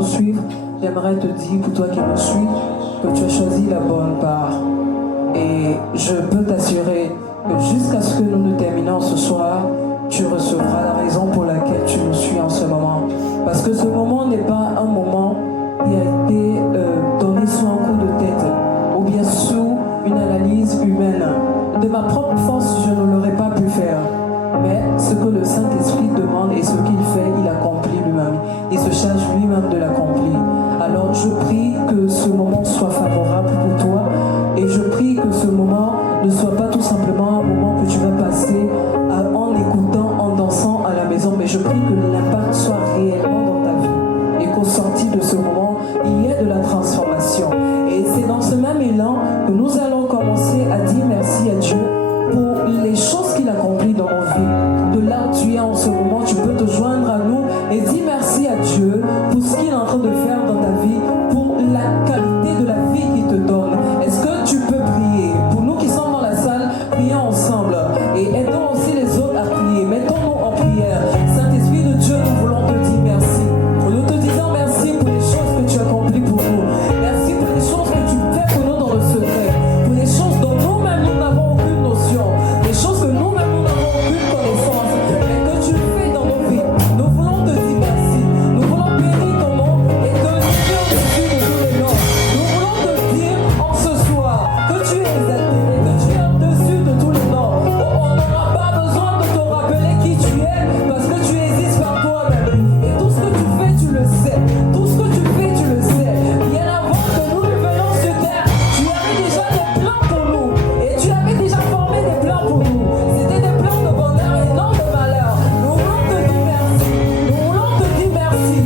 nous suivre, j'aimerais te dire, pour toi qui nous suis, que tu as choisi la bonne part. Et je peux t'assurer que jusqu'à ce que nous nous terminons ce soir, tu recevras la raison pour laquelle tu nous suis en ce moment. Parce que ce moment n'est pas un moment qui a été donné sous un coup de tête ou bien sous une analyse humaine. De ma propre force, je ne l'aurais pas pu faire. Mais ce que le Saint-Esprit demande et ce qu'il fait, il accomplit lui-même. Il se charge lui-même de l'accomplir. Alors je prie que ce moment soit favorable pour toi et je prie que ce moment ne soit pas tout simplement un moment que tu vas passer en écoutant, en dansant à la maison, mais je prie que l'impact soit réellement dans ta vie et qu'au sorti de ce moment, il y ait de la transformation. Et c'est dans ce même élan que nous allons commencer à dire merci à Dieu pour les choses qu'il accomplit dans nos vies. De là où tu es en ce moment, tu peux te joindre à nous et dire merci à Dieu pour ce qu'il est en train de faire dans ta vie, pour la qualité de la vie qu'il te donne. Est-ce que tu peux prier? Pour nous qui sommes dans la salle, prions ensemble et aidons aussi les autres à prier. Mettons-nous en prière. Saint-Esprit de Dieu, nous voulons te dire merci. Nous te disons merci pour les choses que tu accomplis pour nous. Merci pour les choses que tu fais pour nous dans le secret. Pour les choses dont nous-mêmes nous n'avons aucune notion. Des choses que nous-mêmes nous n'avons aucune connaissance. Mais que tu fais dans nos vies. Nous voulons te dire merci. Nous voulons bénir ton nom et te lever au-dessus de tous les noms. Nous voulons te dire en ce soir que tu es exalté et que tu es au-dessus de tous les noms. On n'aura pas besoin de te rappeler qui tu es parce que tu existes par toi-même. Et tout ce que tu fais, tu le sais. Tout ce que tu fais, tu le sais. Bien avant que nous ne venions sur terre, tu avais déjà des plans pour nous. Et tu avais déjà formé des plans pour nous. C'était des plans de bonheur et non de malheur. Nous voulons te dire merci. Nous voulons te dire merci.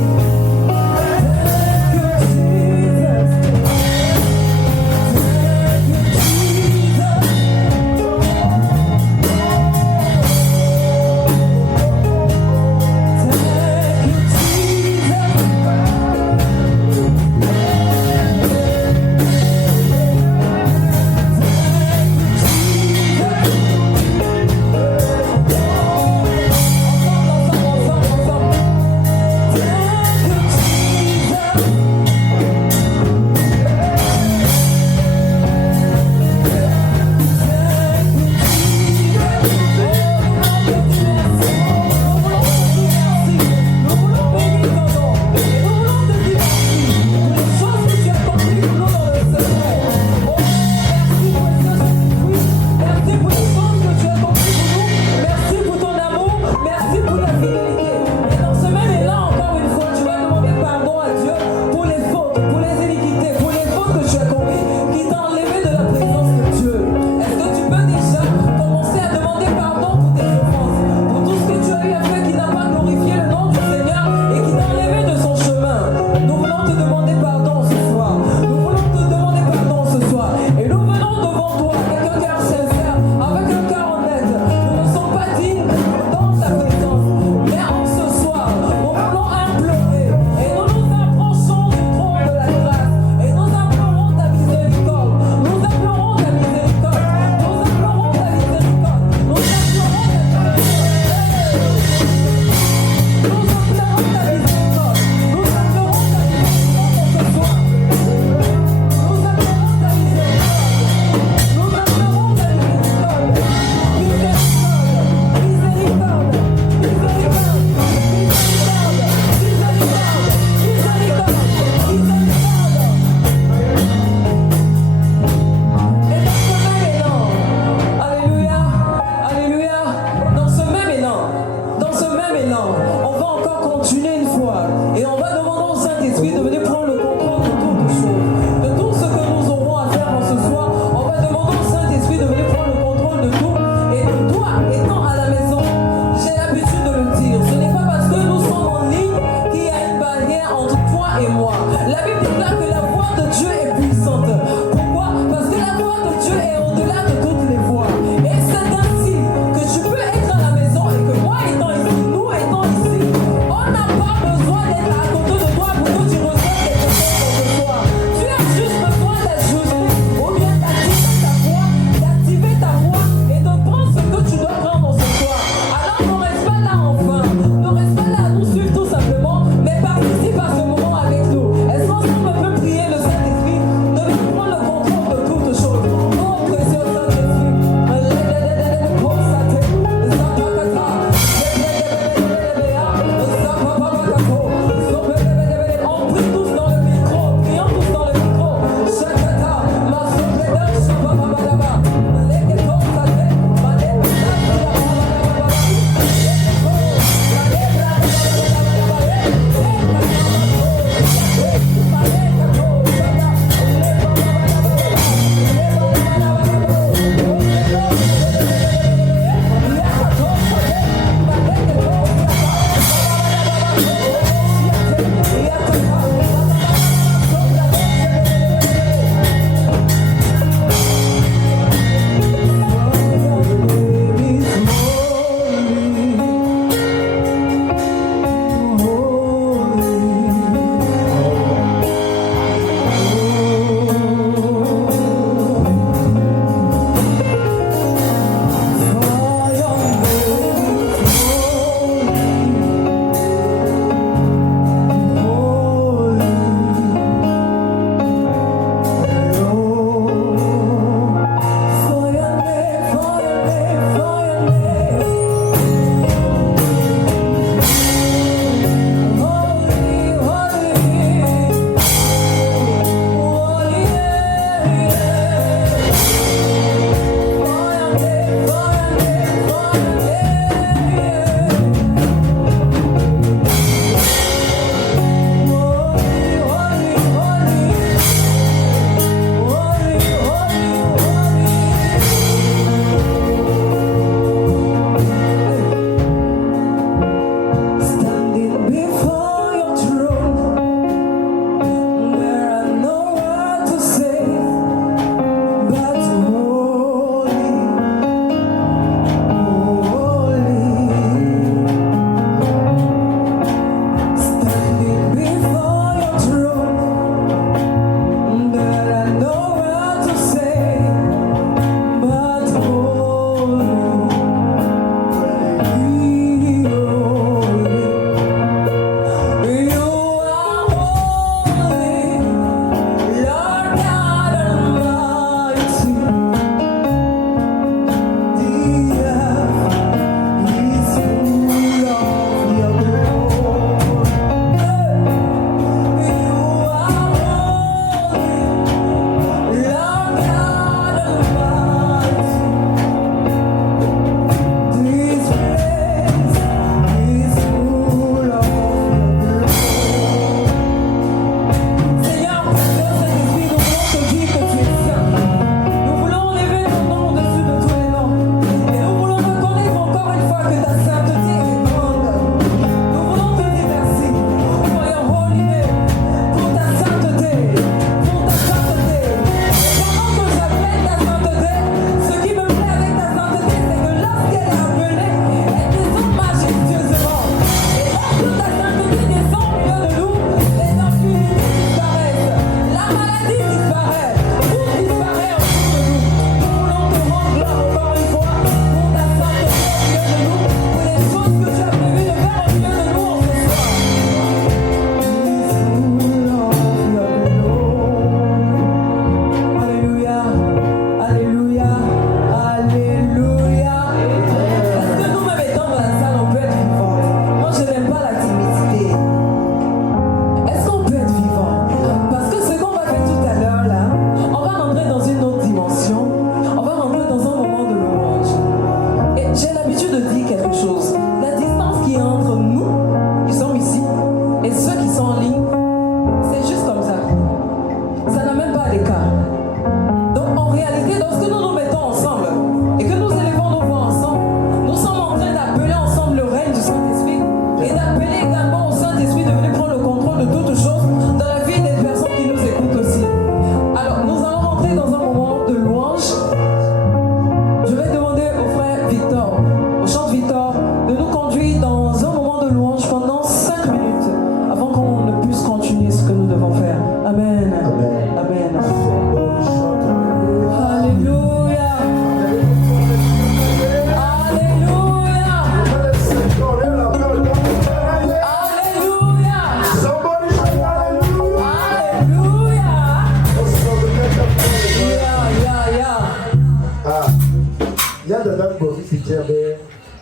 Participe à ce moment avec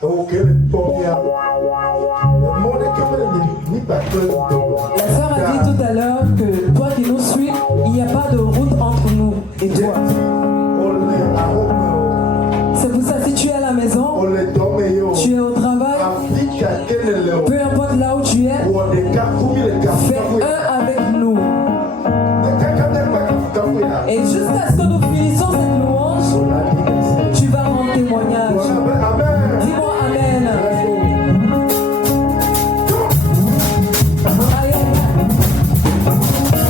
La sœur a dit tout à l'heure que toi qui nous suis, il n'y a pas de route entre nous et toi. C'est pour ça, si tu es à la maison, tu es au travail, peu importe là où tu es, fais un avec nous. Et jusqu'à ce que nous finissions cette louange, tu vas rendre témoignage. Dis-moi Amen. Aïe, aïe.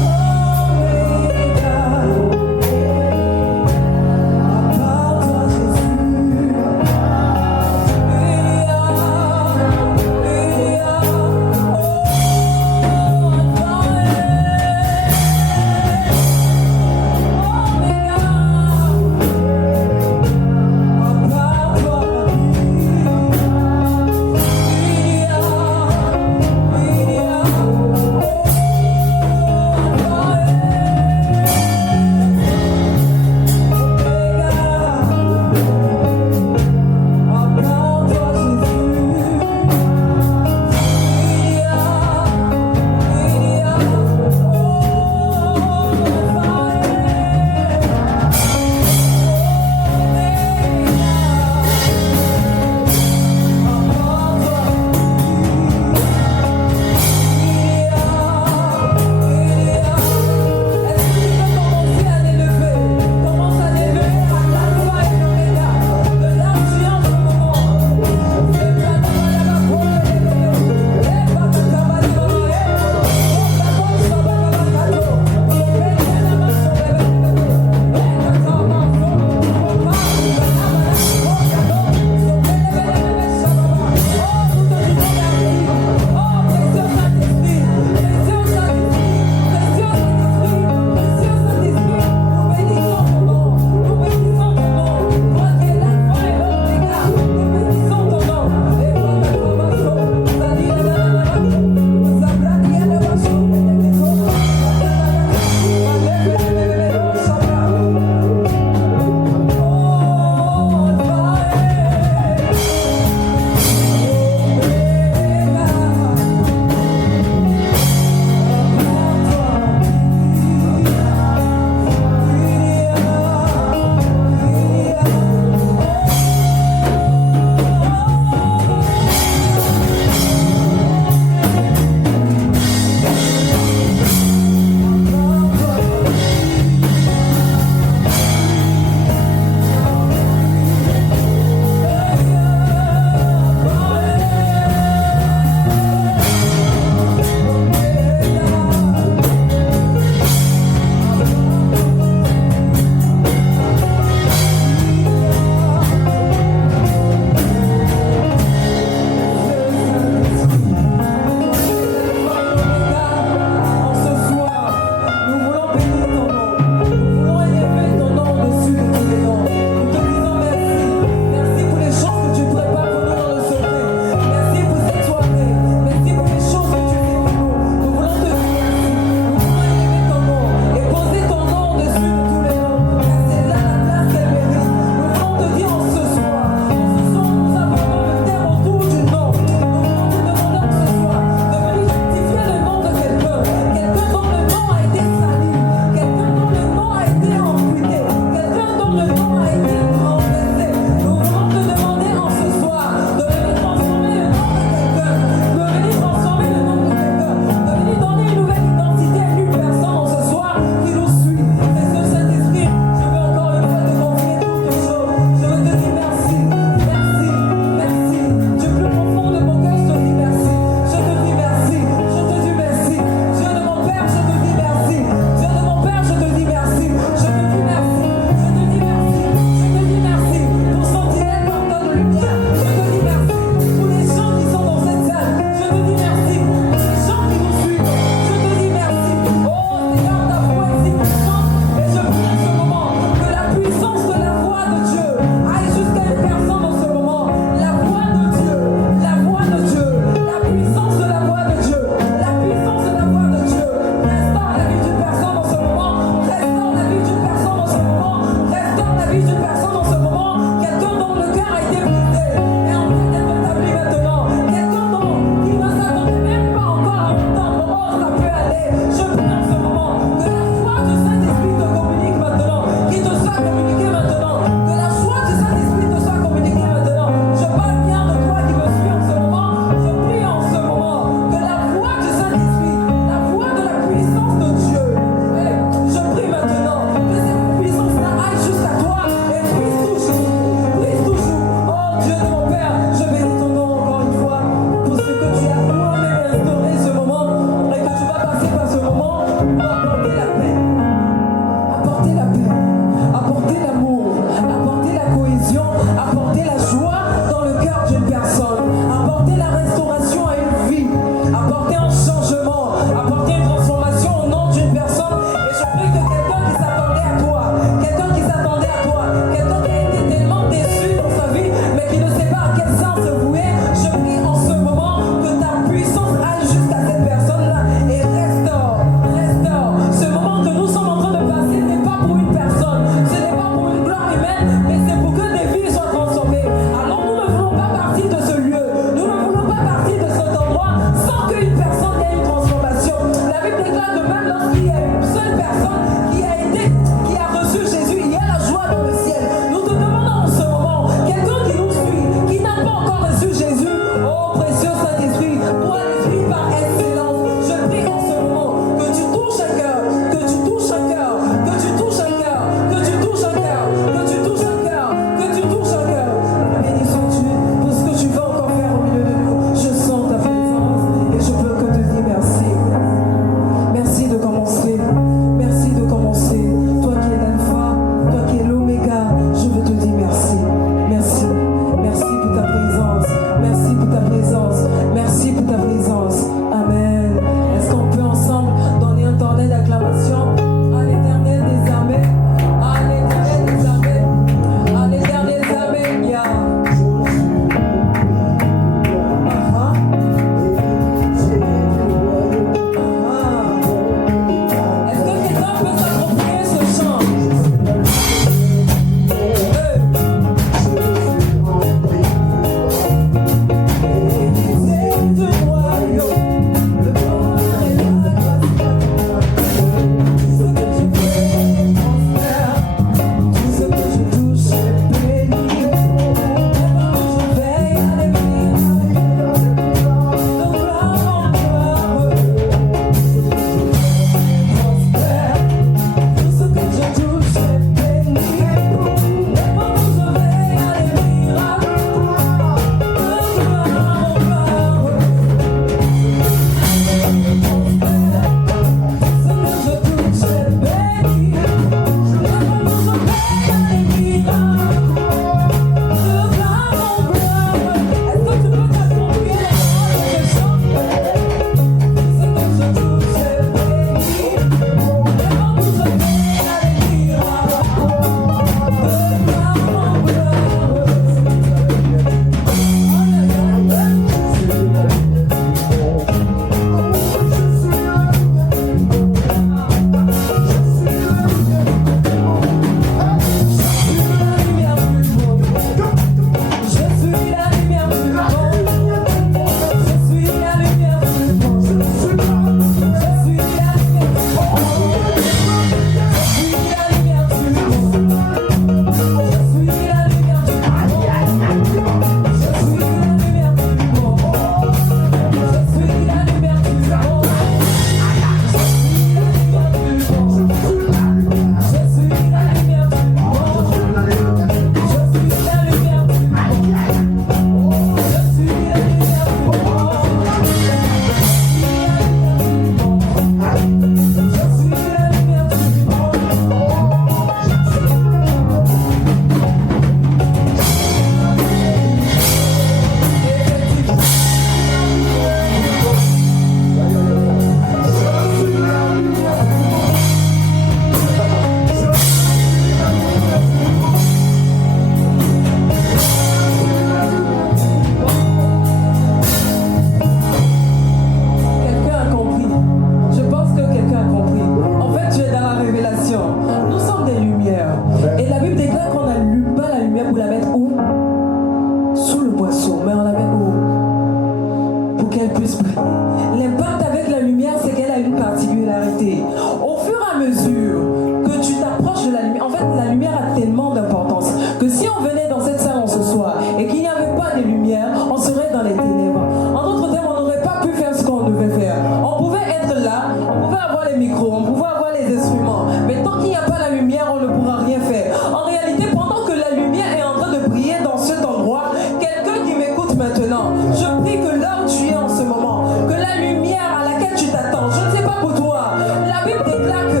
mesure que tu t'approches de la lumière, en fait, la lumière a tellement d'importance que si on venait dans cette salle ce soir et qu'il n'y avait pas de lumière, on serait dans les ténèbres. En d'autres termes, on n'aurait pas pu faire ce qu'on devait faire. On pouvait être là, on pouvait avoir les micros, on pouvait avoir les instruments, mais tant qu'il n'y a pas la lumière, on ne pourra rien faire. En réalité, pendant que la lumière est en train de briller dans cet endroit, quelqu'un qui m'écoute maintenant, je prie que là où tu es en ce moment, que la lumière à laquelle tu t'attends, je ne sais pas pour toi, la Bible déclare que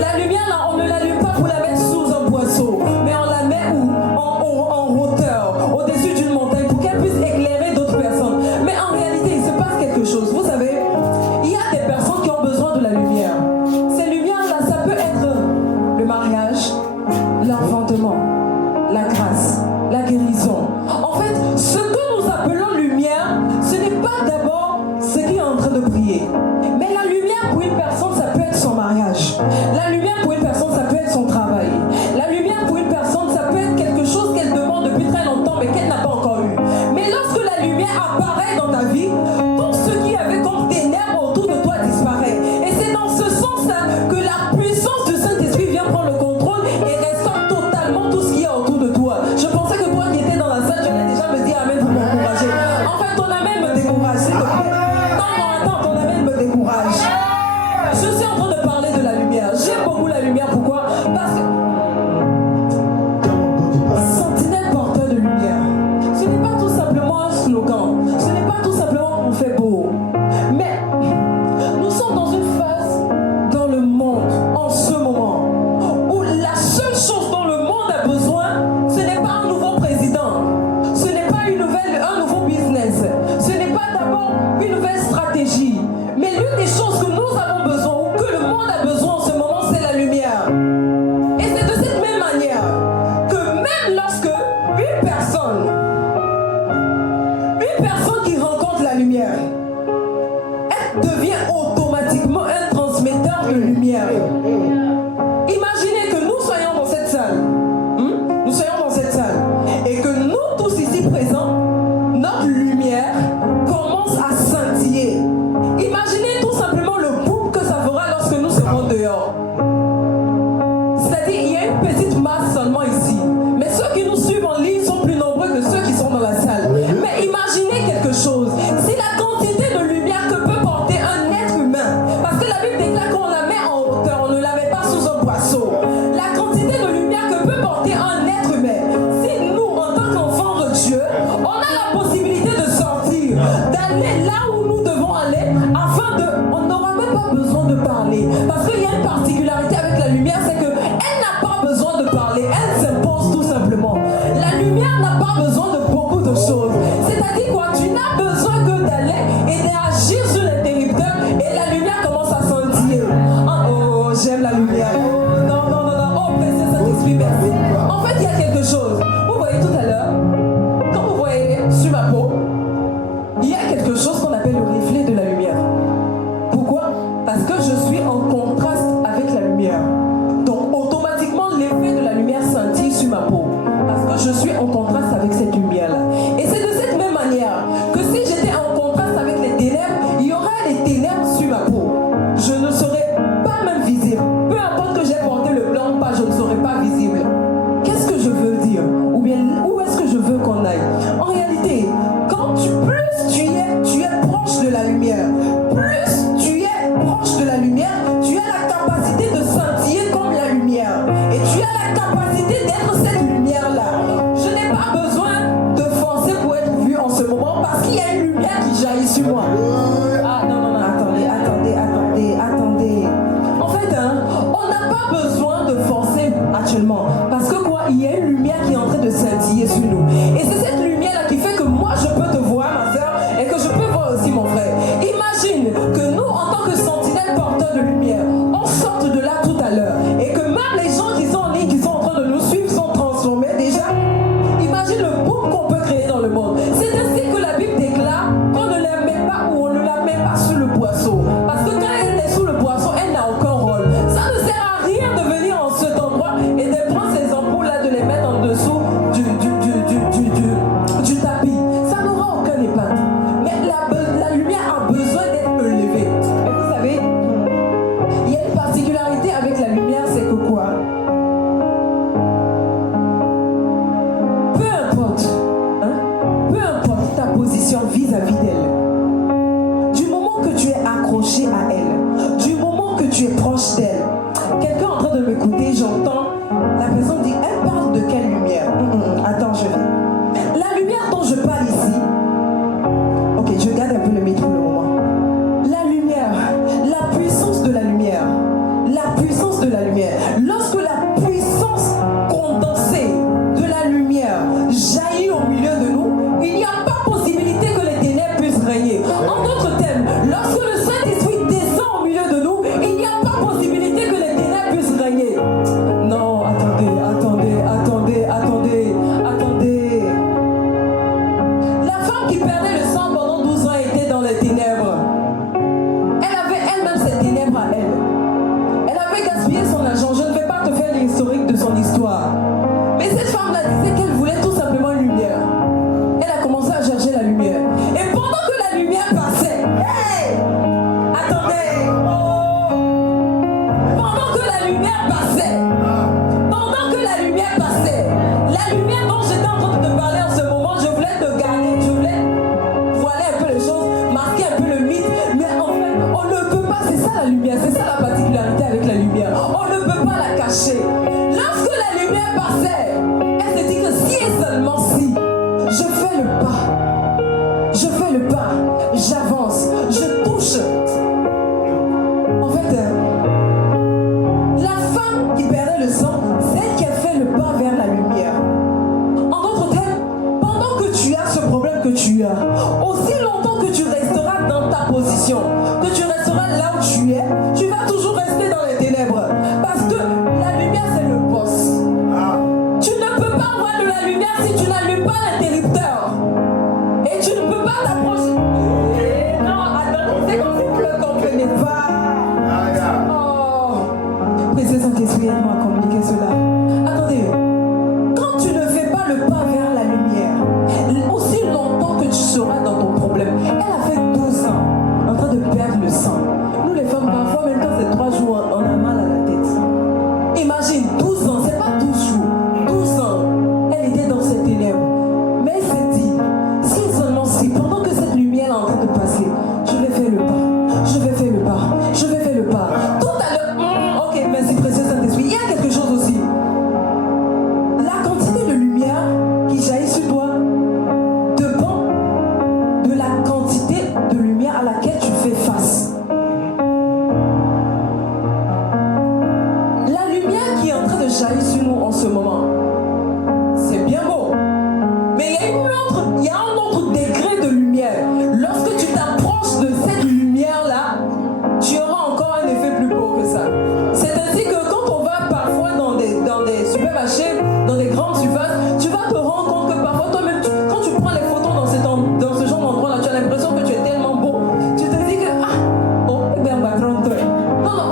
la lumière, là, on ne l'allume pas pour la mettre sous un boisseau, mais on la met où? En hauteur, au-dessus d'une montagne, pour qu'elle puisse éclairer d'autres personnes. Mais en réalité, il se passe quelque chose. Vous savez, il y a des personnes qui ont besoin de la lumière. Ces lumières-là, ça peut être le mariage, l'enfantement, la grâce, la guérison. En fait, ce que nous appelons lumière, ce n'est pas d'abord ce qui est en train de briller. Mais la lumière pour une personne, ça peut être son mariage. La lumière pour une personne, ça peut être son travail. La lumière pour une personne, ça peut être quelque chose qu'elle demande depuis très longtemps, mais qu'elle n'a pas encore eu. Mais lorsque la lumière apparaît dans ta vie, tout ce qui avait comme ténèbres autour de toi disparaît. Et c'est dans ce sens-là que la puissance du Saint-Esprit vient prendre le contrôle et restaure totalement tout ce qui est autour de toi. Je pensais que toi qui étais dans la salle, tu allais déjà me dire amen pour m'encourager. En fait, ton amen me décourage, s'il te plaît. Attends, ton amen me décourage. Je suis en train de parler de la lumière. J'aime beaucoup la lumière. Pourquoi? Parce que sentinelle porteur de lumière, ce n'est pas tout simplement un slogan. Ce n'est pas tout simplement qu'on fait beau. Mais nous sommes dans une phase dans le monde, en ce moment, où la seule chose dont le monde a besoin, ce n'est pas un nouveau président. Ce n'est pas un nouveau business. Ce n'est pas d'abord une nouvelle stratégie. Mais l'une des choses que nous avons besoin, ou que le monde a besoin en ce moment, c'est la lumière. Et c'est de cette même manière que même lorsque une personne qui rencontre la lumière, elle devient automatiquement un transmetteur de lumière. Imaginez que nous soyons dans cette salle. Nous soyons dans cette salle. Et que nous tous ici présents, notre lumière commence à scintiller. Imaginez tout simplement le boom que ça fera lorsque nous serons dehors. C'est-à-dire, il y a une petite masse seulement ici. Mais ceux qui nous suivent en ligne sont plus nombreux que ceux qui sont dans la salle. Mais imaginez quelque chose. Si la quantité de lumière que peut porter un être humain, parce que la Bible déclare qu'on la met en hauteur, on ne la met pas sous un boisseau. La quantité de lumière que peut porter un être humain, si nous, en tant qu'enfants de Dieu, on a la possibilité de sortir, d'aller là où nous devons aller, afin de... On n'aura même pas besoin de parler. Parce qu'il y a une particularité avec la lumière, c'est qu'elle n'a pas besoin de parler, elle s'impose tout simplement. La lumière n'a pas besoin de beaucoup de choses. C'est-à-dire quoi? Tu n'as besoin que d'aller et d'agir sur l'interrupteur et la lumière commence à scintiller. Oh, j'aime la lumière. Oh, non. Oh, précieux Saint-Esprit, merci. En fait, il y a quelque chose. Vous voyez tout à l'heure, quand vous voyez sur ma peau, il y a quelque chose qu'on appelle le reflet de la lumière. Pourquoi? Parce que je suis en contraste avec la lumière. Donc, automatiquement, l'effet de la lumière scintille sur ma peau. Parce que je suis en contraste avec cette lumière-là. Et c'est de cette même manière que si j'étais en contraste avec les ténèbres, il y aurait des ténèbres sur ma peau. Je ne serais pas même visible. Peu importe que caché. Lorsque la lumière passait, elle s'est dit que si et seulement si, je fais le pas, j'avance, je touche. En fait, la femme qui perdait le sang, c'est elle qui a fait le pas vers la lumière. En d'autres termes, pendant que tu as ce problème que tu as, aussi longtemps que tu resteras dans ta position, que tu resteras là où tu es, tu vas toujours rester dans les ténèbres. Parce que la lumière, c'est le boss. Tu ne peux pas voir de la lumière si tu n'allumes pas l'interrupteur. Et tu ne peux pas t'approcher. Non, attends, c'est comme si vous ne le comprenez pas. Oh, précieux Saint-Esprit, aide-moi à communiquer cela. Attendez, quand tu ne fais pas le pas vers la lumière, aussi longtemps que tu seras dans ton problème, elle a fait 12 ans en train de perdre le sang. Nous les femmes, parfois, même quand c'est 3 jours, on a mal à la tête. Imagine, 12 ans, c'est pas 12 jours. 12 ans, elle était dans cette ténèbres. Mais elle s'est dit, si seulement si, pendant que cette lumière est en train de passer, je vais faire le pas, je vais faire le pas, je vais faire le pas. Tout à l'heure, ok, merci précieux Saint-Esprit. Il y a quelque chose aussi. La quantité de lumière qui jaillit sur toi dépend de la quantité de lumière à laquelle tu fais face. La lumière qui est en train de jaillir sur nous en ce moment, c'est bien beau. Mais il y a un autre degré de lumière. Lorsque tu t'approches de cette lumière-là, tu auras encore un effet plus beau que ça. C'est ainsi que quand on va parfois dans des supermarchés, dans des grandes surfaces, tu vas te rendre compte que parfois toi-même, quand tu prends les photos dans ce genre d'endroit-là, tu as l'impression que tu es tellement beau. Tu te dis que, non,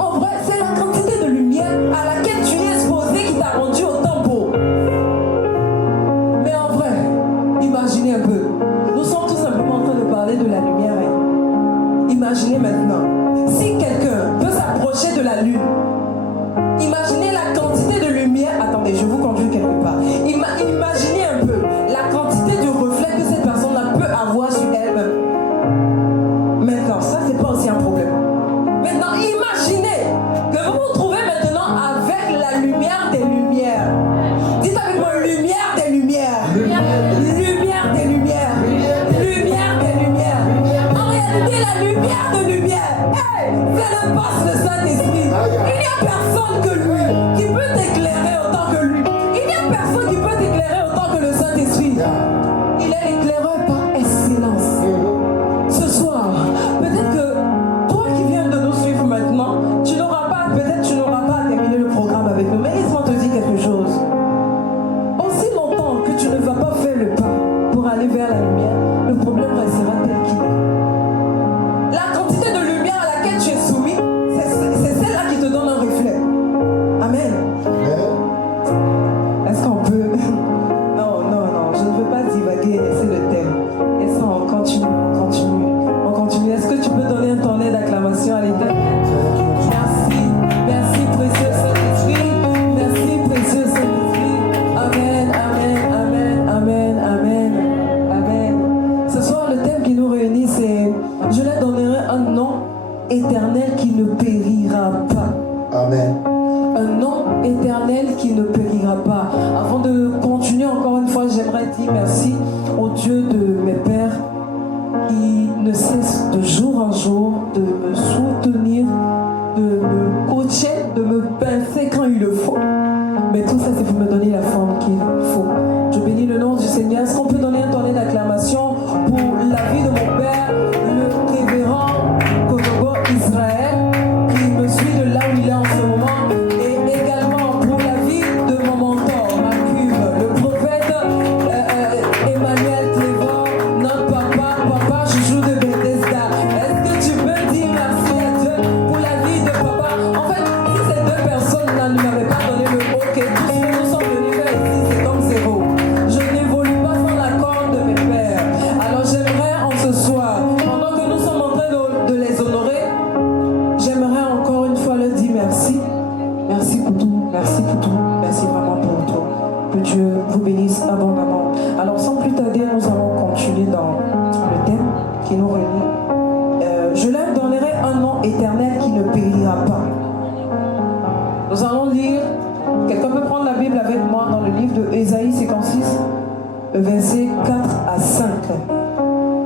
en vrai, c'est la quantité de lumière à laquelle tu es exposé qui t'a rendu autant beau. Mais en vrai, imaginez un peu. Nous sommes tout simplement en train de parler de la lumière. Imaginez maintenant, si quelqu'un peut s'approcher de la lune, imaginez la quantité de lumière. Attendez, je vous conduis quelque part. Imaginez un peu la quantité de reflet que cette personne-là peut avoir sur elle-même. Maintenant, ça, c'est pas aussi un problème. Maintenant, imaginez que vous vous trouvez maintenant avec la lumière des lumières. Dites avec moi, lumière des lumières. Lumière des lumières. Lumière des lumières. En réalité, la lumière de lumière, hey, c'est le boss de Saint-Esprit. Il n'y a personne que lui qui peut t'éclairer autant que lui. Il n'y a personne qui peut t'éclairer autant que le Saint-Esprit. Il est l'éclaireur par excellence. Ce soir, peut-être que toi qui viens de nous suivre maintenant, peut-être tu n'auras pas terminé le programme avec nous, mais laisse-moi te dire quelque chose. Aussi longtemps que tu ne vas pas faire le pas pour aller vers la lumière, le problème restera tel qu'il est. La quantité de lumière à laquelle tu es soumis, c'est celle-là qui te donne un reflet. Amen. Est-ce qu'on peut... Non, je ne veux pas divaguer et laisser le thème. Et ça, on continue. Est-ce que tu peux donner un tonnerre d'acclamation à l'Éternel? Merci précieux Saint-Esprit. Merci précieux Saint-Esprit. Amen. Ce soir, le thème qui nous réunit, c'est « Je leur donnerai un nom éternel qui ne périra pas. » Amen. Un nom éternel qui ne périra pas. Avant de continuer encore une fois, j'aimerais dire merci au Dieu de mes pères qui ne cesse de jour en jour de me soutenir, de me coacher, de me pincer quand il le faut. Mais tout ça, c'est pour me donner la forme qu'il faut. Je bénis le nom du Seigneur. Est-ce qu'on peut donner un tonnerre d'acclamation pour la vie de mon père, le révérend Kotobo Israël, qui me suit de là où il est en ce moment, et également pour la vie de mon mentor, ma cuve, le prophète Emmanuel Clévent, notre papa chouchou de Bethesda. Est-ce que tu peux dire merci à Dieu pour la vie de papa? En fait, si ces deux personnes-là ne m'avaient pas donné le OK, tout ce que nous sommes venus faire ici, c'est comme zéro. Je n'évolue pas sans l'accord de mes pères. Alors j'aimerais en ce soir, pendant que nous sommes en train de les honorer, j'aimerais encore une fois leur dire merci. Merci pour tout, merci vraiment pour tout. Que Dieu vous bénisse abondamment. Alors sans plus tarder, nous allons continuer dans le thème qui nous réunit. Je leur donnerai un nom éternel qui ne périra pas. Nous allons lire avec moi dans le livre de Ésaïe 56, le verset 4 à 5.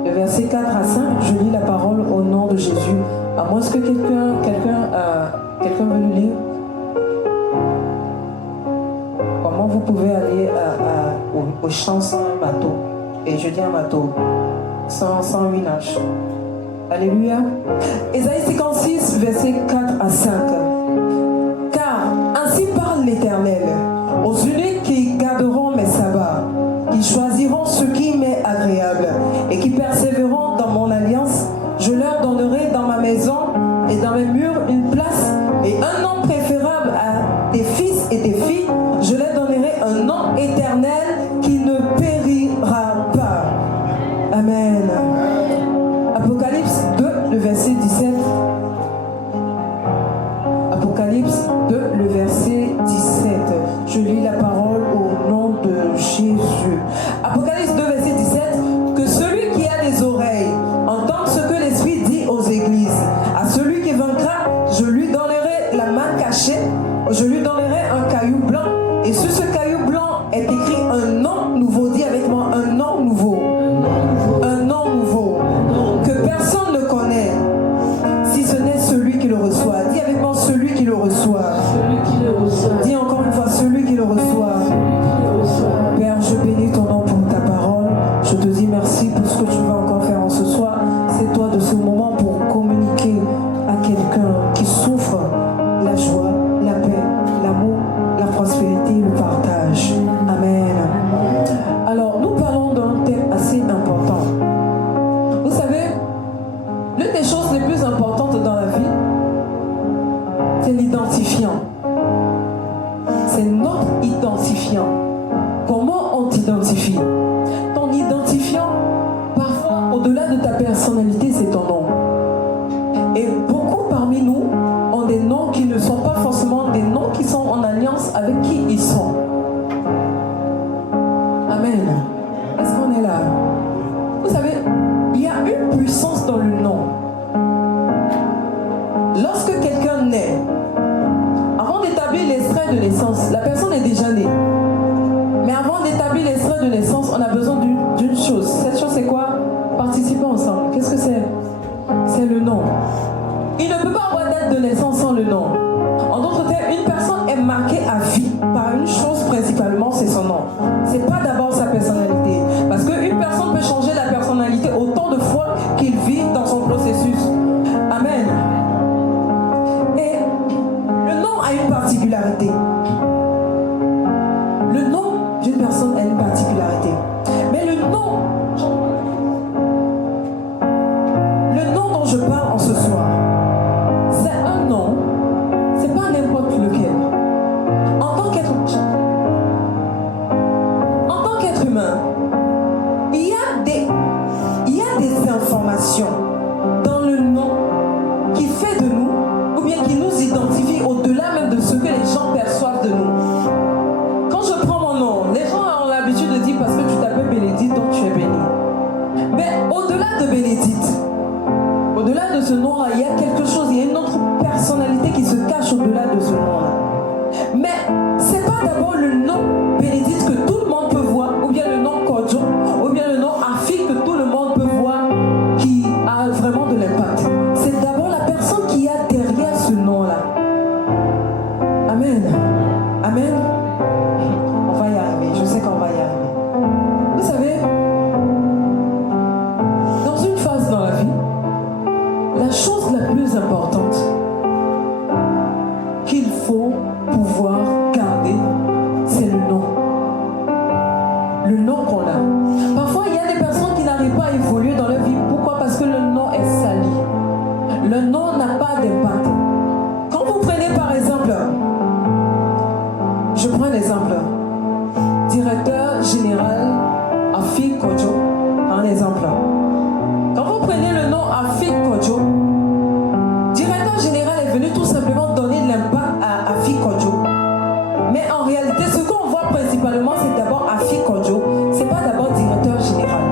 Le verset 4 à 5, je lis la parole au nom de Jésus. À moins que quelqu'un veut le lire. Comment vous pouvez aller au champ sans un bateau? Et je dis un bateau, sans une hache. Alléluia. Ésaïe 56, verset 4 à 5. Car ainsi parle l'Éternel, aux eunuques qui garderont mes sabbats, qui choisiront ce qui m'est agréable et qui persévéreront dans mon alliance, je leur donnerai dans ma maison et dans mes murs une place et un nom préférable à des fils et des filles. Je leur donnerai un nom éternel qui ne périra pas. Amen. Apocalypse 2, le verset 17. Apocalypse 2, le verset 17. Je lis la parole au nom de Jésus. Apocalypse 2, verset 17. Que celui qui a des oreilles entende ce que l'Esprit dit aux églises. À celui qui vaincra, je lui donnerai la main cachée, je lui donnerai un caillou blanc. Et sur ce caillou blanc est écrit un nom nouveau. Dis avec moi, un nom nouveau. Un nom nouveau. Que personne ne connaît, si ce n'est celui qui le reçoit. Dis avec moi, celui qui le reçoit. Dis encore une fois, celui qui le reçoit. Père, je bénis ton nom pour ta parole. Je te dis merci pour ce que tu vas encore faire en ce soir. C'est toi de ce moment pour communiquer à quelqu'un qui souffre la joie, la paix, l'amour, la prospérité, le partage. Amen. Alors, nous parlons d'un thème assez important. Vous savez, l'une des choses les plus importantes dans la vie, c'est l'identifiant. C'est notre identifiant. Comment on t'identifie? Ton identifiant, parfois, au-delà de ta personnalité, c'est ton nom. Et beaucoup parmi nous ont des noms qui ne sont pas forcément des noms qui sont en alliance avec qui ils sont. Amen. Est-ce qu'on est là? Vous savez, il y a une puissance dans le nom. Lorsque quelqu'un naît, avant d'établir l'extrait de naissance, la personne est déjà née. Mais avant d'établir l'extrait de naissance, on a besoin d'une chose. Cette chose, c'est quoi? Participer ensemble. Qu'est-ce que c'est? C'est le nom. Il ne peut pas avoir date de naissance sans le nom. En d'autres termes, une personne est marquée à vie par une chose principalement, c'est son nom. C'est pas d'abord sa personnalité. Parce qu'une personne peut changer la personnalité autant de fois qu'il vit dans son processus. Amen. Et le nom a une particularité. Le nom d'une personne a une particularité. Mais le nom dont je parle en ce soir, c'est un nom, c'est pas n'importe lequel. En tant qu'être humain, il y a des informations dans le nom qui fait de nous, ou bien qui nous identifie au-delà même de ce que les gens perçoivent de nous. Quand je prends mon nom, les gens ont l'habitude de dire parce que tu t'appelles Bénédicte, donc tu es béni. Mais au-delà de Bénédicte, au-delà de ce nom-là, il y a quelque chose, il y a une autre personnalité qui se cache au-delà de ce nom-là. Mais c'est pas d'abord le nom Bénédicte que tout le monde peut voir, ou bien le nom Kodjo, ou bien le nom Afik que tout le monde peut voir qui a vraiment de l'impact. C'est d'abord la personne qui a derrière ce nom-là. Amen. Amen. On va y arriver, je sais qu'on va y arriver. Vous savez, dans une phase dans la vie, la chose la plus importante qu'il faut pouvoir garder, c'est le nom. Le nom qu'on a. Parfois, il y a des personnes qui n'arrivent pas à évoluer dans leur vie. Pourquoi? Parce que le nom est sali. Le nom n'a pas d'impact. Quand vous prenez par exemple, je prends un exemple, directeur général Afik Kodjo, un exemple. Quand vous prenez le nom Afik Kodjo, directeur général est venu tout simplement donner de l'impact à Afik Kodjo. Mais en réalité, ce qu'on voit principalement, c'est d'abord Afik Kodjo. C'est pas d'abord directeur général.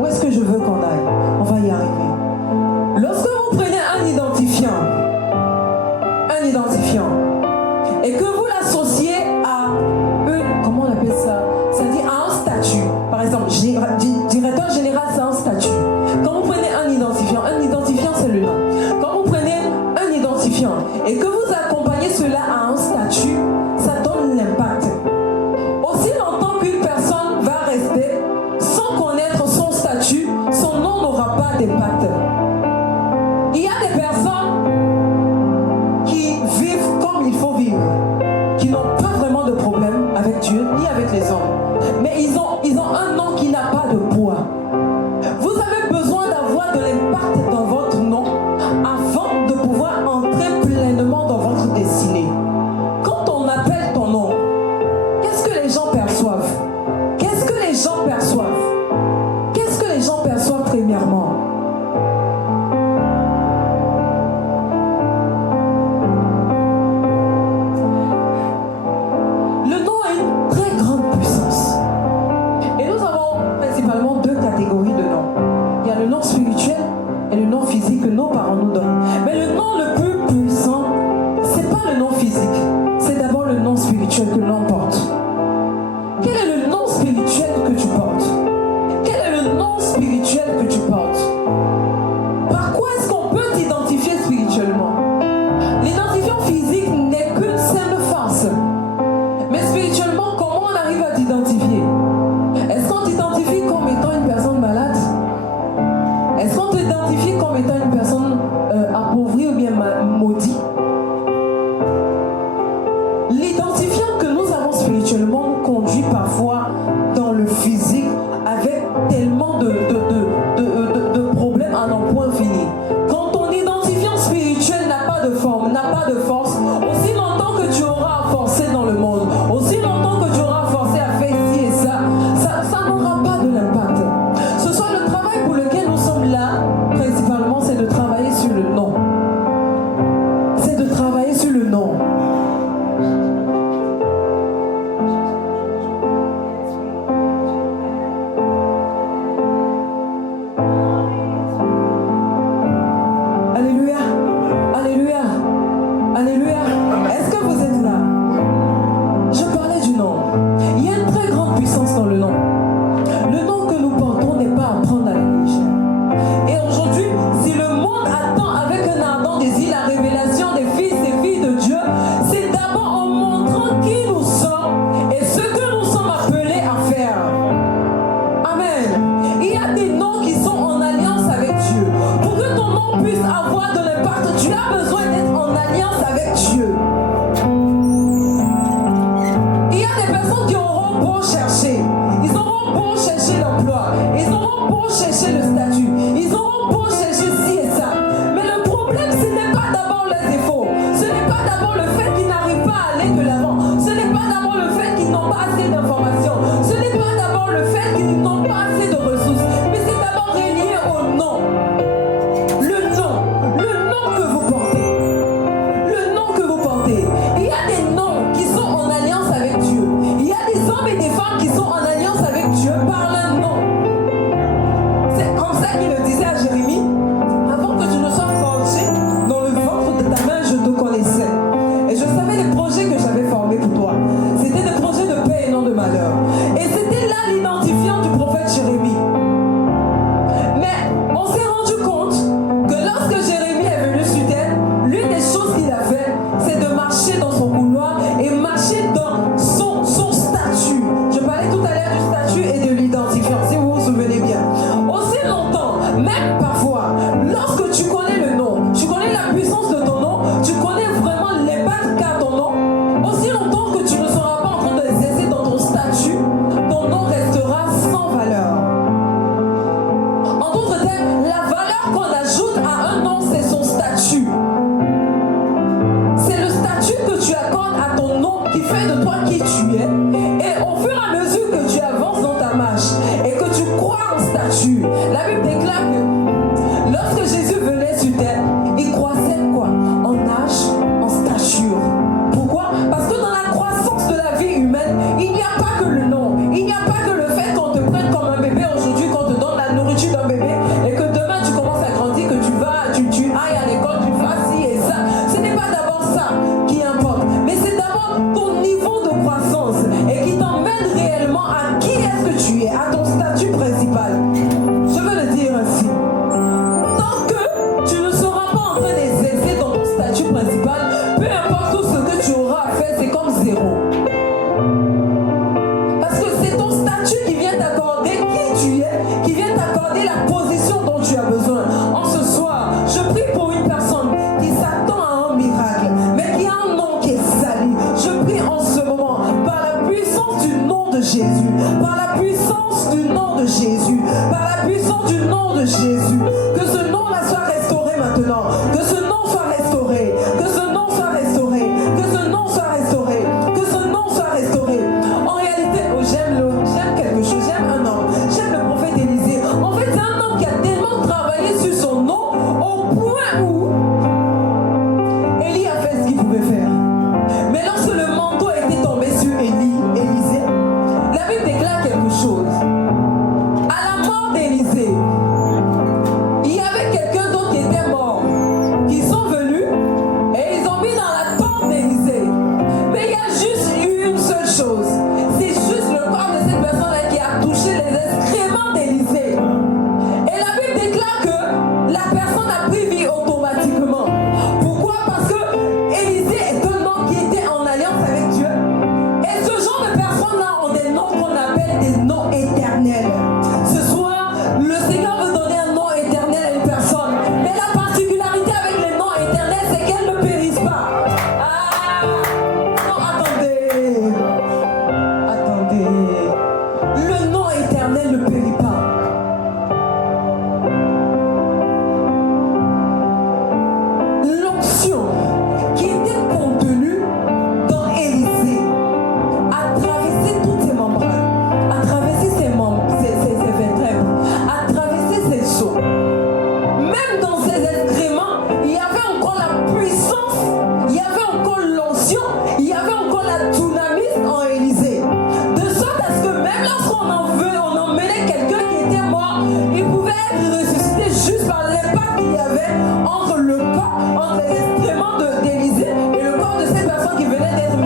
Où est-ce que je veux qu'on aille? On va y arriver. Lorsque vous prenez un identifiant, et que vous l'associez à appelle ça? Ça dit à un statut. Par exemple, directeur général, c'est un statut. Quand vous prenez un identifiant c'est le nom. Quand vous prenez un identifiant et que vous accompagnez cela à un statut, ça donne l'impact. Aussi longtemps qu'une personne va rester sans connaître son statut, son nom n'aura pas d'impact. Il y a des personnes qui vivent comme il faut vivre, qui n'ont pas vraiment de problème avec Dieu ni avec les hommes, mais ils ont un nom qui n'a pas de poids. Vous avez besoin d'avoir de l'impact dans votre nom avant de pouvoir entrer pleinement dans votre destinée. Quand on appelle ton nom, qu'est-ce que les gens perçoivent? Qu'est-ce que les gens perçoivent? Qu'est-ce que les gens perçoivent premièrement? Le nom a une très grande puissance. Et nous avons principalement deux catégories de noms. Il y a le nom spirituel et le nom physique que nos parents nous donnent. Mais le nom le plus puissant, c'est pas le nom physique, c'est d'abord le nom spirituel que l'on porte. Quel est le nom spirituel que tu portes? Quel est le nom spirituel que tu portes? Par quoi est-ce qu'on peut t'identifier spirituellement? L'identifiant physique n'est qu'une simple farce. Mais spirituellement, comment on arrive à t'identifier? Est-ce qu'on t'identifie comme étant une personne malade? Est-ce qu'on t'identifie comme étant une personne appauvrie ou bien maudite? L'identifiant que nous avons spirituellement nous conduit parfois dans le physique avec tellement de problèmes à n'en point fini. Quand ton identifiant spirituel n'a pas de forme, n'a pas de force, aussi longtemps que tu auras à forcer dans le monde, aussi longtemps que tu auras à forcer à faire ci et ça n'aura pas de l'impact. Ce soit le travail pour lequel nous sommes là, principalement, c'est de travailler sur le nom. C'est de travailler sur le nom. Alléluia, alléluia, alléluia. Est-ce que vous êtes là? Je parlais du nom. Il y a une très grande puissance dans le nom. Le nom que nous portons n'est pas à prendre à la légère. Et aujourd'hui, si le monde attend avec un ardent désir la révélation des fils et filles de Dieu, c'est d'abord en montrant qui nous sommes et ce que nous sommes appelés à faire. Amen. Il y a des noms qui sont en alliance avec Dieu. Pour que ton nom puisse avoir de l'impact, tu as besoin d'être en alliance avec Dieu. Il y a des personnes qui auront beau chercher. Ils auront beau chercher l'emploi. Ils auront beau chercher le statut. Ils auront beau chercher ci et ça. Mais le problème, ce n'est pas d'abord leurs défauts. Ce n'est pas d'abord le fait qu'ils n'arrivent pas à aller de l'avant. Ce n'est pas d'abord le fait qu'ils n'ont pas assez d'informations. Ce n'est pas d'abord le fait qu'ils n'ont pas assez de ressources. Mais c'est d'abord relié au nom. Le nom que vous portez. Le nom que vous portez. Il y a des noms qui sont en alliance avec Dieu. Il y a des hommes et des femmes qui sont en alliance avec Dieu par leur nom. C'est comme ça qu'il le disait à Jérémie. Avant que tu ne sois forgé dans le ventre de ta main, je te connaissais. Et je savais les projets que j'avais formés pour toi. C'était des projets de paix et non de malheur. Et c'était là l'identifiant du prophète Jérémie. Mais on s'est rendu compte que lorsque Jérémie est venu sur terre, l'une des choses qu'il a fait, c'est de marcher dans son couloir et marcher dans son statut. Je parlais tout à l'heure du statut et de l'identifiant, si vous vous souvenez bien. Aussi longtemps, même parfois, lorsque tu connais le nom, tu connais la puissance de ton nom, tu connais vraiment l'impact qu'a ton nom, aussi longtemps que tu ne seras pas en train de l'exercer dans ton statut, ton nom restera sans valeur. En d'autres termes, la valeur qu'on ajoute à un nom, c'est son statut. C'est le statut que tu accordes à ton nom qui fait de toi qui tu es. Et au fur et à mesure que tu avances dans ta marche et que tu crois en statut, la Bible déclare que lorsque Jésus venait sur terre, il croissait quoi? En âge, en stature. Pourquoi? Parce que dans la croissance de la vie humaine, il n'y a pas que le nom. Il n'y a pas que le fait qu'on te prenne comme un bébé aujourd'hui, qu'on te donne la nourriture d'un bébé et que demain tu commences à grandir, que tu ailles à l'école, tu fasses ci et ça. Ce n'est pas d'abord ça qui importe, mais c'est d'abord ton niveau de croissance.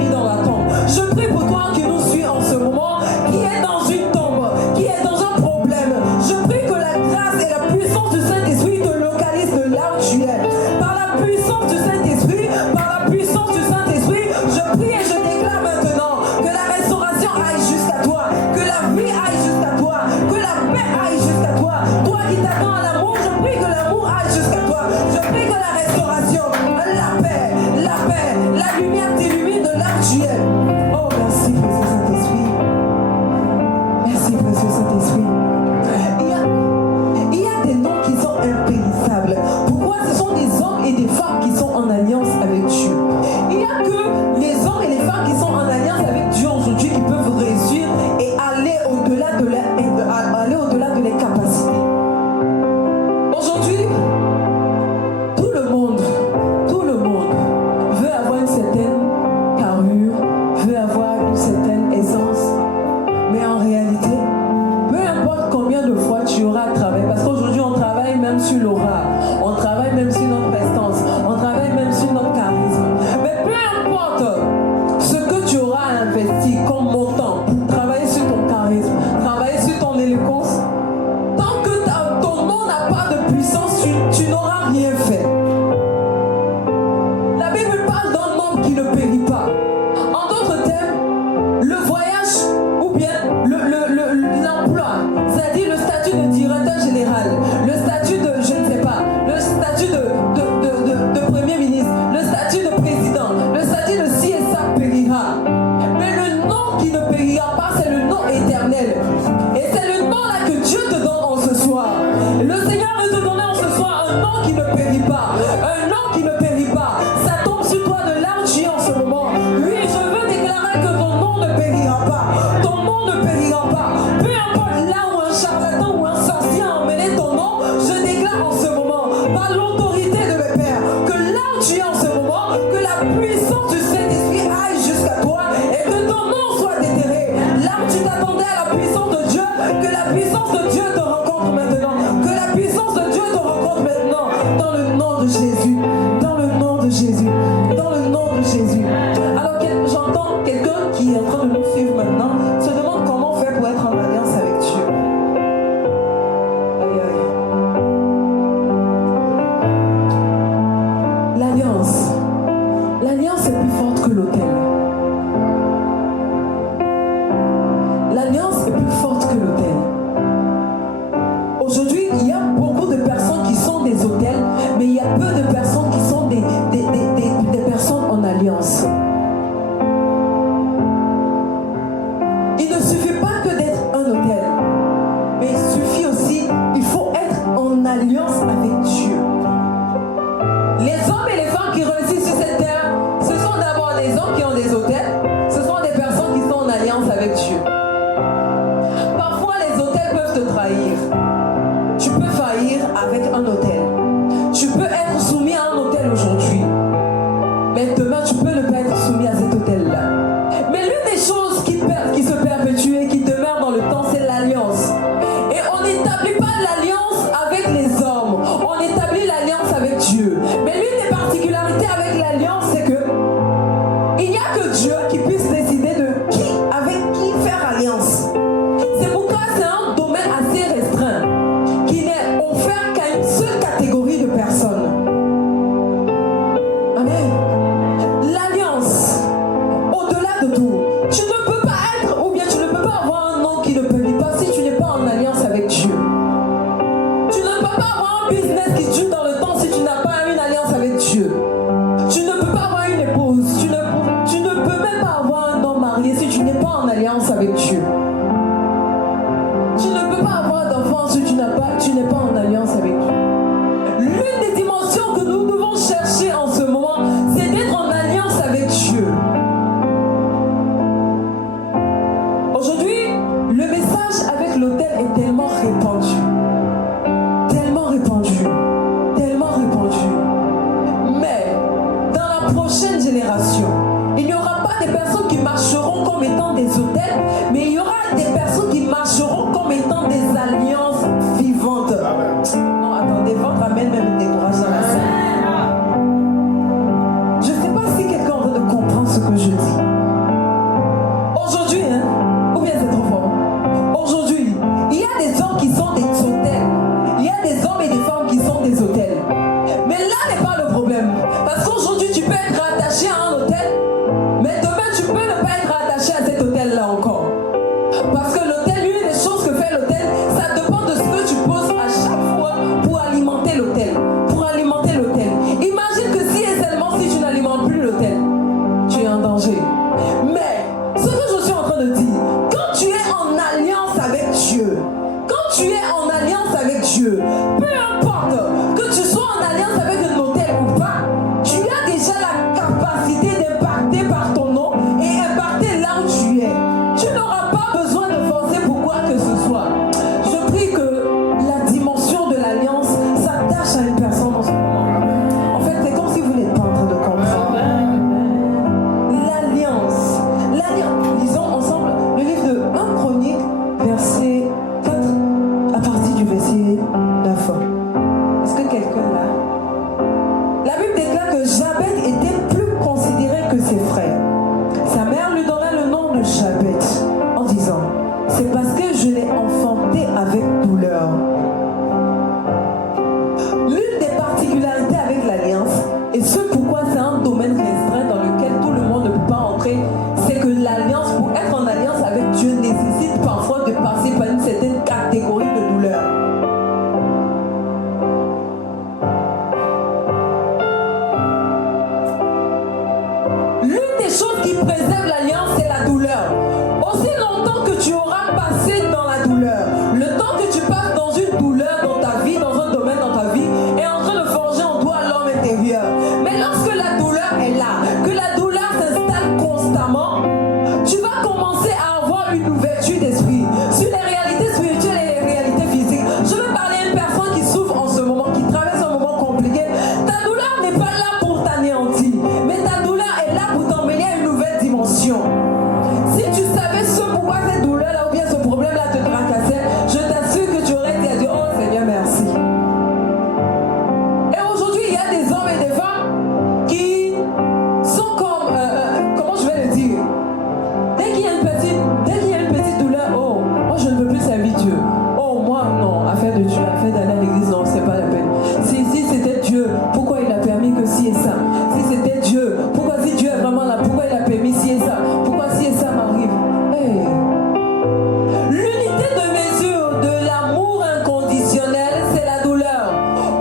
mis dans la tombe. Je prie pour toi qui nous suit en ce moment, qui est dans une tombe, qui est dans un problème. Je prie que la grâce et la puissance du Saint-Esprit te localisent de là où tu es. Par la puissance du Saint-Esprit, par la puissance du Saint-Esprit, je prie et je déclare maintenant que la restauration aille jusqu'à toi, que la vie aille jusqu'à toi, que la paix aille jusqu'à toi. Toi qui t'attends à l'amour, je prie que l'amour aille jusqu'à toi. Je prie que la restauration, la lumière t'illumine de là où tu es. Oh, merci, précieux Saint-Esprit. Merci, précieux Saint-Esprit. Il y a des noms qui sont impérissables. Pourquoi? Ce sont des hommes et des femmes qui sont en alliance avec Dieu. Il n'y a que les hommes et les femmes qui sont en alliance avec Dieu aujourd'hui qui peuvent réussir et aller au-delà de leurs capacités. Aujourd'hui, tout le monde veut avoir une certaine carrure, veut avoir une certaine aisance. Mais en réalité, peu importe combien de fois tu auras travaillé, parce qu'aujourd'hui on travaille même sur l'aura, on travaille même sur notre prestance, on travaille même sur notre charisme. Mais peu importe ce que tu auras investi comme montant pour travailler sur ton charisme, travailler sur ton éloquence, tant que ton nom n'a pas de puissance, tu n'auras rien fait. La Bible parle d'un homme qui ne périt pas. En d'autres termes, le voyage ou bien l'emploi, c'est-à-dire le statut de directeur général, le statut de, je ne sais pas, le statut de premier ministre, le statut de président, le statut de ci et ça périra. Mais le nom qui ne périra pas, c'est le nom éternel. Et c'est le nom là que Dieu te donne en ce soir. Le Seigneur veut te donner en ce soir un nom qui ne périt pas. Un nom qui ne périt pas. Ça tombe sur toi de là où tu es en ce moment. Oui, je veux déclarer que ton nom ne périra pas. Ton nom ne périra pas. Peu importe là où un charlatan ou un sorcier a emmené ton nom, je déclare en ce moment, par l'autorité de mes pères, que là où tu es en ce moment, que la puissance du Saint-Esprit aille jusqu'à toi et que ton nom soit déterré. Là où tu t'attendais à la puissance de Dieu, que la puissance de Dieu te rencontre maintenant. Que la puissance de Dieu te rencontre maintenant. Dans le nom de Jésus. Dans le nom de Jésus. Dans le nom de Jésus. Alors j'entends quelqu'un qui est en train de nous suivre maintenant se demande comment faire pour être en alliance avec Dieu. Aïe aïe. L'alliance est plus forte que l'autel. L'alliance est plus forte que l'autel. Aujourd'hui, il y a beaucoup de personnes qui sont des autels, mais il y a peu de personnes qui sont des personnes en alliance. Il ne suffit pas que d'être un autel, mais il suffit aussi, il faut être en alliance avec Dieu. Les hommes et les femmes qui réussissent sur cette terre, ce sont d'abord des hommes qui ont des autels, ce sont des personnes qui sont en alliance avec Dieu. Parfois, les autels peuvent te trahir. Tu peux faillir avec un autel. Tu peux être soumis à un autel aujourd'hui. Mais demain, tu peux ne pas être soumis à cet autel-là. Mais l'une des choses qui se perpétue et qui demeure dans le temps, c'est l'alliance. Et on n'établit pas l'alliance avec les hommes. On établit l'alliance avec Dieu. Mais l'une des particularités avec l'alliance, c'est que il n'y a que Dieu qui puisse décider de avec qui faire alliance. C'est pourquoi c'est un domaine assez restreint qui n'est offert qu'à une seule catégorie de personnes. Amen. L'alliance, au-delà de tout, tu ne peux pas être, ou bien tu ne peux pas avoir un nom qui ne périt pas si tu n'es pas en alliance avec Dieu. Tu ne peux pas avoir un business qui dure dans le temps si tu n'as pas une alliance avec Dieu. Tu ne peux pas avoir une épouse, tu ne peux même pas avoir un homme marié si tu n'es pas en alliance avec Dieu. Tu ne peux pas avoir d'enfant si tu n'es pas en alliance avec Dieu. L'une des dimensions que nous devons chercher en ce moment, c'est d'être en alliance avec Dieu. Aujourd'hui, le message avec l'autel est tellement répandu. Tellement répandu. Tellement répandu. Mais, dans la prochaine génération, il n'y aura pas des personnes qui marcheront comme étant des autels, mais il y aura des personnes qui marcheront comme étant des alliances vivantes. Non, attendez, votre amen même décourage dans la salle. Je ne sais pas si quelqu'un est en train de comprendre ce que je dis. Seigneur lui donna le nom de Jabet en disant, c'est parce que je l'ai enfanté avec douleur. L'une des particularités avec l'alliance, et ce pourquoi c'est un domaine restreint dans lequel tout le monde ne peut pas entrer, c'est que l'alliance, pour être en alliance avec Dieu, nécessite parfois de passer par une certaine catégorie de douleur. L'une des choses qui préserve l'alliance, c'est la douleur. Aussi longtemps que tu auras passé dans la douleur, le temps que tu passes dans une douleur dans ta vie, dans un domaine dans ta vie, est en train de forger en toi l'homme intérieur. Mais lorsque la douleur est là, que la douleur s'installe constamment, tu vas commencer à avoir une ouverture d'esprit sur les réalités spirituelles et les réalités physiques. Je veux parler à une personne qui souffre en ce moment, qui traverse un moment compliqué. Ta douleur n'est pas là pour t'anéantir, mais ta douleur est là pour t'emmener à une nouvelle dimension. Si tu savais ce pourquoi cette douleur-là ou bien ce problème-là te tracassait, je t'assure que tu aurais dit à Dieu, oh Seigneur, merci. Et aujourd'hui, il y a des hommes et des femmes qui sont comme, comment je vais le dire, dès qu'il y a une petite douleur, oh, moi je ne veux plus servir Dieu. Oh, moi, non, affaire de Dieu, affaire d'aller à l'église, non, c'est pas la peine. Si c'était Dieu, pourquoi il a permis que ci et ça? Si c'était Dieu, pourquoi si Dieu est vraiment là, pourquoi il a permis ci et ça? Pourquoi ci et ça m'arrive? Hey. L'unité de mesure de l'amour inconditionnel, c'est la douleur.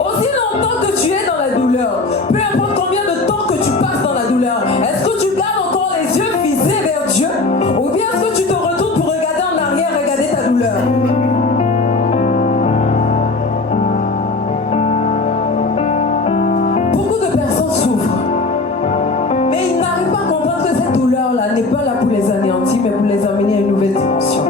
Aussi longtemps que tu es dans la douleur, peu importe combien de temps que tu passes dans la douleur, est-ce que tu gardes encore les yeux fixés vers Dieu? Ou bien est-ce que tu te retournes pour regarder en arrière, regarder ta douleur? Beaucoup de personnes souffrent, mais ils n'arrivent pas à comprendre que cette douleur-là n'est pas là pour les anéantir, mais pour les amener à une nouvelle dimension.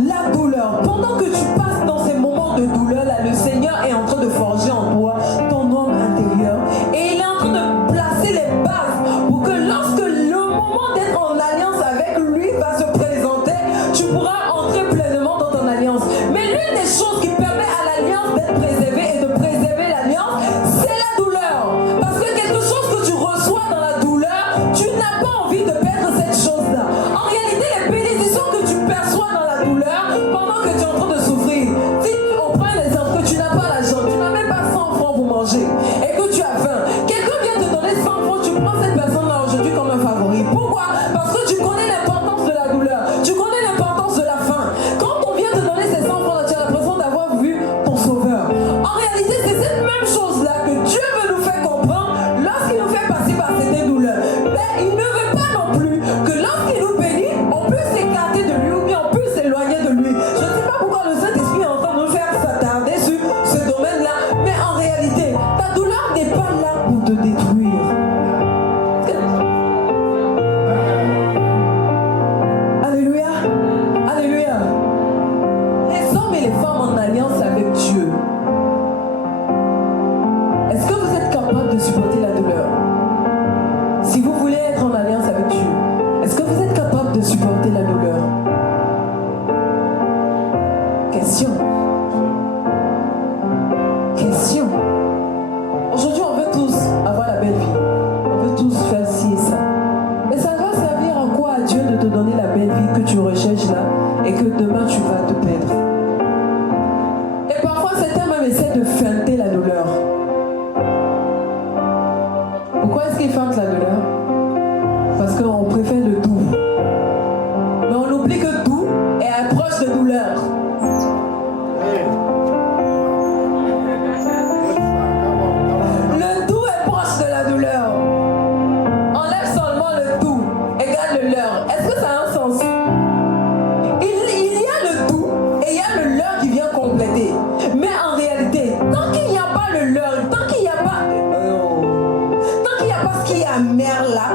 La douleur, pendant que tu passes dans ces moments de douleur-là, le Seigneur est en train de forger en toi ton homme intérieur. Et il est en train de placer les bases pour que lorsque le moment d'être en alliance avec lui va se présenter, tu pourras entrer pleinement dans ton alliance. Mais l'une des choses qui permet à l'alliance d'être préservée et de préserver l'alliance, c'est la douleur. Parce que quelque chose que tu reçois dans la douleur, tu n'as pas envie de perdre cette chose-là. En réalité, les bénédictions que tu perçois dans la douleur, pendant que tu es en train de souffrir, si on prend l'exemple que tu n'as pas l'argent, tu n'as même pas 100 francs pour manger, et que tu as faim, quelqu'un vient te donner 100 francs, tu prends cette personne-là aujourd'hui comme un favori. Pourquoi? Parce que tu connais l'importance de la douleur, tu connais l'importance de la faim. Quand on vient te donner ces 100 francs-là, tu as l'impression d'avoir vu ton sauveur. En réalité, c'est cette même chose-là que Dieu veut nous faire comprendre lorsqu'il nous fait passer par cette douleur. Mais il ne veut pas non plus que lorsqu'il nous bénit, on puisse s'écarter de lui ou bien on puisse s'éloigner de lui. Je ne sais pas pourquoi le Saint-Esprit est en train de nous faire s'attarder sur ce domaine-là, mais en réalité, ta douleur n'est pas là pour te détruire. Alléluia. Alléluia. Les hommes et les femmes en alliance avec Dieu, est-ce que vous êtes capable de supporter la douleur? Si vous voulez être en alliance avec Dieu, est-ce que vous êtes capable de supporter la douleur? Question. Question. Aujourd'hui, on veut tous avoir la belle vie. On veut tous faire ci et ça. Mais ça va servir en quoi à Dieu de te donner la belle vie que tu recherches là et que demain tu vas te perdre? Et parfois, certains même essaient de feinter la douleur. Pourquoi est-ce qu'ils feintent la douleur? Parce qu'on préfère le doux. Mais on oublie que doux est proche de douleur. Le doux est proche de la douleur. Enlève seulement le doux, égale le leurre. Est-ce que ça a un sens? Il y a le doux et il y a le leurre qui vient compléter. Mais en réalité, tant qu'il n'y a pas le leurre, tant qu'il n'y a pas ce qui est amer là,